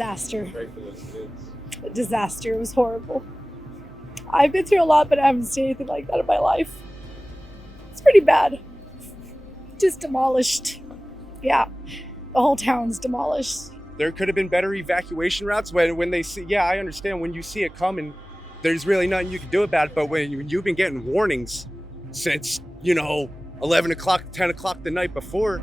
disaster. Right for those kids. A disaster. It was horrible. I've been through a lot, but I haven't seen anything like that in my life. It's pretty bad. Just demolished. Yeah, the whole town's demolished. There could have been better evacuation routes when they see, yeah, I understand when you see it coming, there's really nothing you can do about it. But when you've been getting warnings since, 11 o'clock, 10 o'clock the night before,